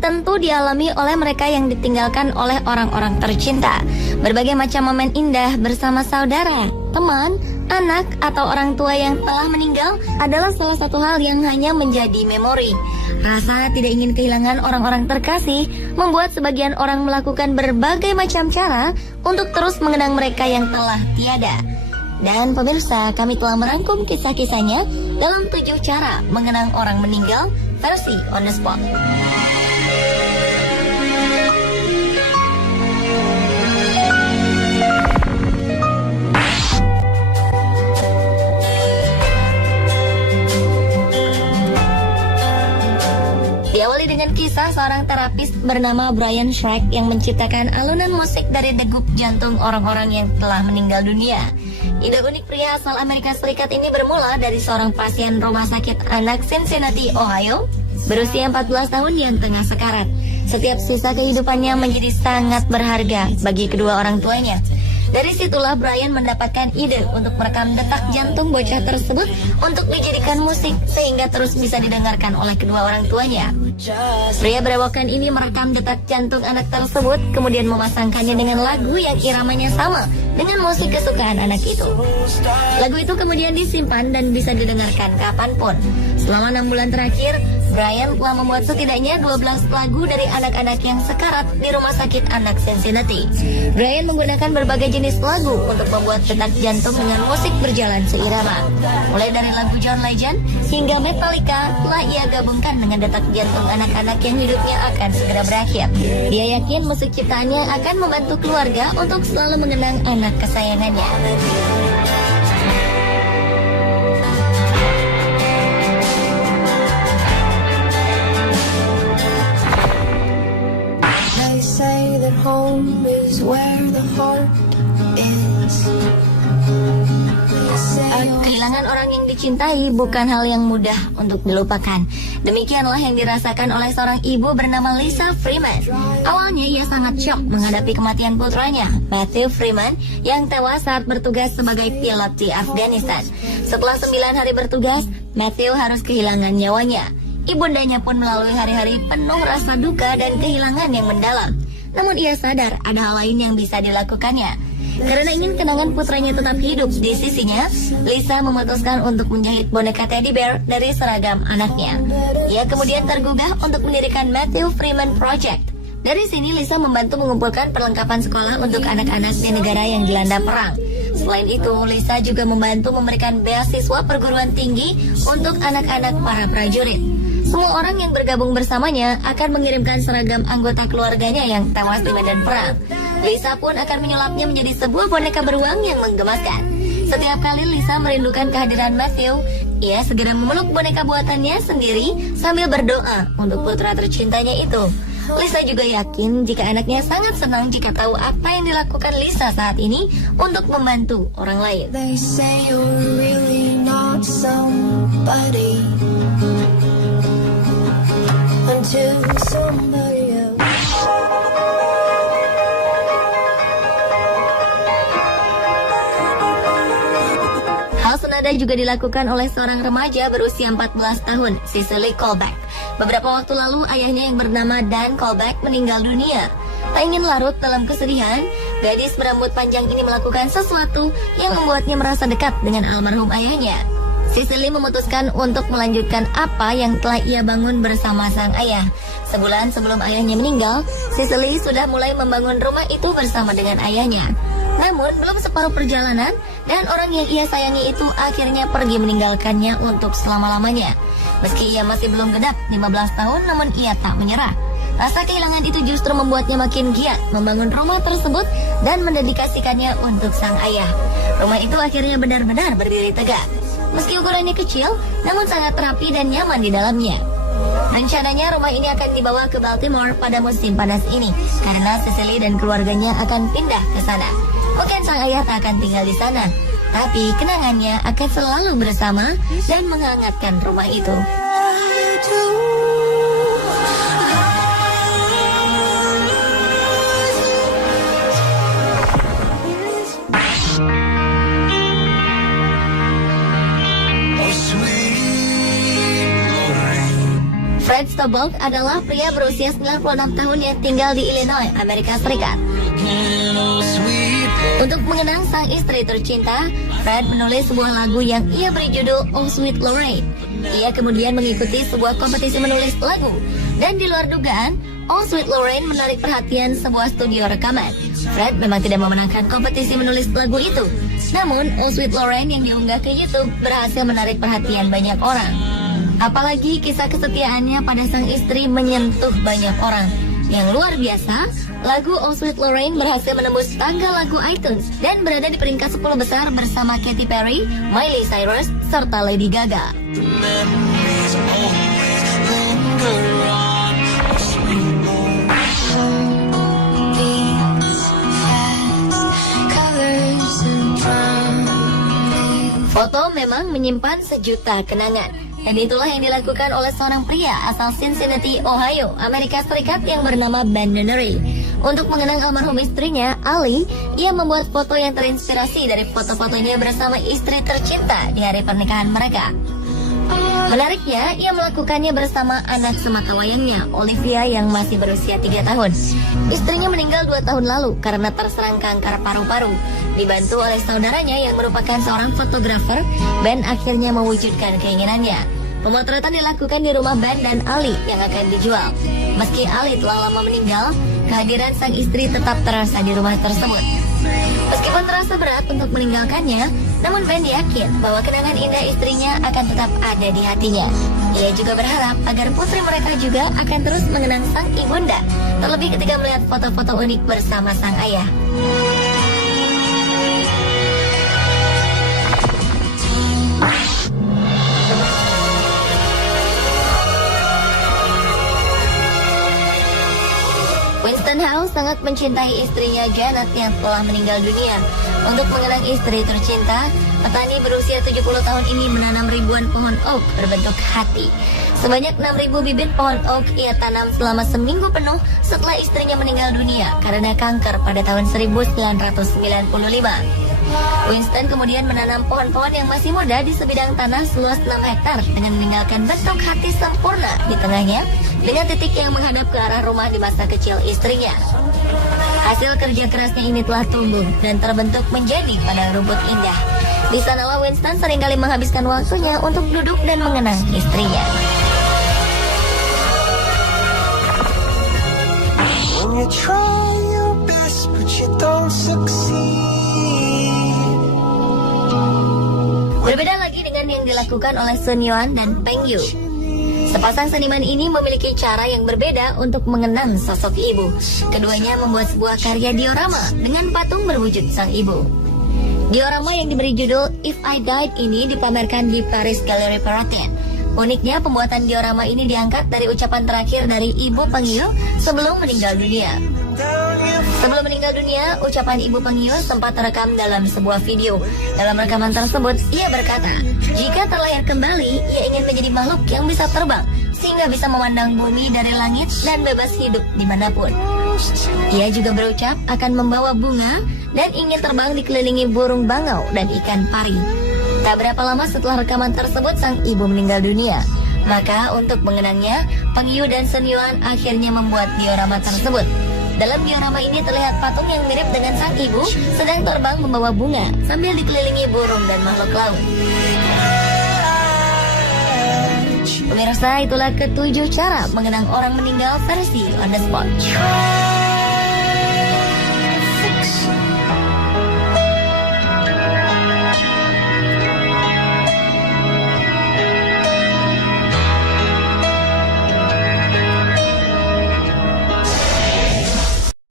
tentu dialami oleh mereka yang ditinggalkan oleh orang-orang tercinta. Berbagai macam momen indah bersama saudara, teman, anak, atau orang tua yang telah meninggal adalah salah satu hal yang hanya menjadi memori. Rasa tidak ingin kehilangan orang-orang terkasih membuat sebagian orang melakukan berbagai macam cara untuk terus mengenang mereka yang telah tiada. Dan pemirsa, kami telah merangkum kisah-kisahnya dalam 7 cara mengenang orang meninggal versi On The Spot. Diawali dengan kisah seorang terapis bernama Brian Schreck yang menciptakan alunan musik dari degup jantung orang-orang yang telah meninggal dunia. Ide unik pria asal Amerika Serikat ini bermula dari seorang pasien rumah sakit anak Cincinnati, Ohio, berusia 14 tahun yang tengah sekarat. Setiap sisa kehidupannya menjadi sangat berharga bagi kedua orang tuanya. Dari situlah Brian mendapatkan ide untuk merekam detak jantung bocah tersebut untuk dijadikan musik sehingga terus bisa didengarkan oleh kedua orang tuanya. Pria berewokan ini merekam detak jantung anak tersebut, kemudian memasangkannya dengan lagu yang iramanya sama dengan musik kesukaan anak itu. Lagu itu kemudian disimpan dan bisa didengarkan kapanpun. Selama 6 bulan terakhir, Brian telah membuat setidaknya 12 lagu dari anak-anak yang sekarat di rumah sakit anak Cincinnati. Brian menggunakan berbagai jenis lagu untuk membuat detak jantung dengan musik berjalan seirama. Mulai dari lagu John Legend hingga Metallica telah ia gabungkan dengan detak jantung anak-anak yang hidupnya akan segera berakhir. Dia yakin musik ciptaannya akan membantu keluarga untuk selalu mengenang anak kesayangannya. Home is where the heart is. Kehilangan orang yang dicintai bukan hal yang mudah untuk dilupakan. Demikianlah yang dirasakan oleh seorang ibu bernama Lisa Freeman. Awalnya ia sangat syok menghadapi kematian putranya, Matthew Freeman, yang tewas saat bertugas sebagai pilot di Afghanistan. Setelah 9 hari bertugas, Matthew harus kehilangan nyawanya. Ibundanya pun melalui hari-hari penuh rasa duka dan kehilangan yang mendalam. Namun ia sadar ada hal lain yang bisa dilakukannya. Karena ingin kenangan putranya tetap hidup di sisinya, Lisa memutuskan untuk menjahit boneka teddy bear dari seragam anaknya. Ia kemudian tergugah untuk mendirikan Matthew Freeman Project. Dari sini Lisa membantu mengumpulkan perlengkapan sekolah untuk anak-anak di negara yang dilanda perang. Selain itu, Lisa juga membantu memberikan beasiswa perguruan tinggi untuk anak-anak para prajurit. Semua orang yang bergabung bersamanya akan mengirimkan seragam anggota keluarganya yang tewas di medan perang. Lisa pun akan menyulapnya menjadi sebuah boneka beruang yang menggemaskan. Setiap kali Lisa merindukan kehadiran Matthew, ia segera memeluk boneka buatannya sendiri sambil berdoa untuk putra tercintanya itu. Lisa juga yakin jika anaknya sangat senang jika tahu apa yang dilakukan Lisa saat ini untuk membantu orang lain. They say you're really not somebody until somebody else. Hal senada juga dilakukan oleh seorang remaja berusia 14 tahun, Cicely Colbeck. Beberapa waktu lalu ayahnya yang bernama Dan Colbeck meninggal dunia. Tak ingin larut dalam kesedihan, gadis berambut panjang ini melakukan sesuatu yang membuatnya merasa dekat dengan almarhum ayahnya. Cicely memutuskan untuk melanjutkan apa yang telah ia bangun bersama sang ayah. Sebulan sebelum ayahnya meninggal, Cicely sudah mulai membangun rumah itu bersama dengan ayahnya. Namun belum separuh perjalanan dan orang yang ia sayangi itu akhirnya pergi meninggalkannya untuk selama-lamanya. Meski ia masih belum genap 15 tahun, namun ia tak menyerah. Rasa kehilangan itu justru membuatnya makin giat membangun rumah tersebut dan mendedikasikannya untuk sang ayah. Rumah itu akhirnya benar-benar berdiri tegak. Meski ukurannya kecil, namun sangat rapi dan nyaman di dalamnya. Rencananya rumah ini akan dibawa ke Baltimore pada musim panas ini, karena Cicely dan keluarganya akan pindah ke sana. Mungkin sang ayah tak akan tinggal di sana, tapi kenangannya akan selalu bersama dan menghangatkan rumah itu. Fred Stobolt adalah pria berusia 96 tahun yang tinggal di Illinois, Amerika Serikat. Untuk mengenang sang istri tercinta, Fred menulis sebuah lagu yang ia beri judul Oh Sweet Lorraine. Ia kemudian mengikuti sebuah kompetisi menulis lagu, dan di luar dugaan, Oh Sweet Lorraine menarik perhatian sebuah studio rekaman. Fred memang tidak memenangkan kompetisi menulis lagu itu, namun Oh Sweet Lorraine yang diunggah ke YouTube berhasil menarik perhatian banyak orang. Apalagi kisah kesetiaannya pada sang istri menyentuh banyak orang. Yang luar biasa, lagu Oh Sweet Lorraine berhasil menembus tangga lagu iTunes dan berada di peringkat 10 besar bersama Katy Perry, Miley Cyrus, serta Lady Gaga. Foto memang menyimpan sejuta kenangan. Dan itulah yang dilakukan oleh seorang pria asal Cincinnati, Ohio, Amerika Serikat yang bernama Ben Nunnery. Untuk mengenang almarhum istrinya, Ali, ia membuat foto yang terinspirasi dari foto-fotonya bersama istri tercinta di hari pernikahan mereka. Menariknya, ia melakukannya bersama anak semakawayangnya, Olivia, yang masih berusia 3 tahun. Istrinya meninggal 2 tahun lalu karena terserang kanker paru-paru. Dibantu oleh saudaranya yang merupakan seorang fotografer, Ben akhirnya mewujudkan keinginannya. Pemotretan dilakukan di rumah Ben dan Ali yang akan dijual. Meski Ali telah lama meninggal, kehadiran sang istri tetap terasa di rumah tersebut. Meskipun terasa berat untuk meninggalkannya, namun Ben yakin bahwa kenangan indah istrinya akan tetap ada di hatinya. Ia juga berharap agar putri mereka juga akan terus mengenang sang ibunda, terlebih ketika melihat foto-foto unik bersama sang ayah. Winston House sangat mencintai istrinya Janet yang telah meninggal dunia. Untuk mengenang istri tercinta, petani berusia 70 tahun ini menanam ribuan pohon oak berbentuk hati. Sebanyak 6.000 bibit pohon oak ia tanam selama seminggu penuh setelah istrinya meninggal dunia karena kanker pada tahun 1995. Winston kemudian menanam pohon-pohon yang masih muda di sebidang tanah seluas 6 hektar dengan meninggalkan bentuk hati sempurna di tengahnya dengan titik yang menghadap ke arah rumah di masa kecil istrinya. Hasil kerja kerasnya ini telah tumbuh dan terbentuk menjadi padang rumput indah. Di sanalah Winston seringkali menghabiskan waktunya untuk duduk dan mengenang istrinya. When you try your best but you don't succeed. Berbeda lagi dengan yang dilakukan oleh Sun Yuan dan Peng Yu. Sepasang seniman ini memiliki cara yang berbeda untuk mengenang sosok ibu. Keduanya membuat sebuah karya diorama dengan patung berwujud sang ibu. Diorama yang diberi judul If I Died ini dipamerkan di Paris Gallery Perrotin. Uniknya, pembuatan diorama ini diangkat dari ucapan terakhir dari Ibu Peng Yu sebelum meninggal dunia. Sebelum meninggal dunia, ucapan Ibu Peng Yu sempat terekam dalam sebuah video. Dalam rekaman tersebut, ia berkata, jika terlahir kembali, ia ingin menjadi makhluk yang bisa terbang, sehingga bisa memandang bumi dari langit dan bebas hidup dimanapun. Ia juga berucap akan membawa bunga dan ingin terbang dikelilingi burung bangau dan ikan pari. Tak berapa lama setelah rekaman tersebut, sang ibu meninggal dunia. Maka untuk mengenangnya, Peng Yu dan Sun Yuan akhirnya membuat diorama tersebut. Dalam diorama ini terlihat patung yang mirip dengan sang ibu sedang terbang membawa bunga sambil dikelilingi burung dan makhluk laut. Pemirsa, itulah ke-7 cara mengenang orang meninggal versi on the spot.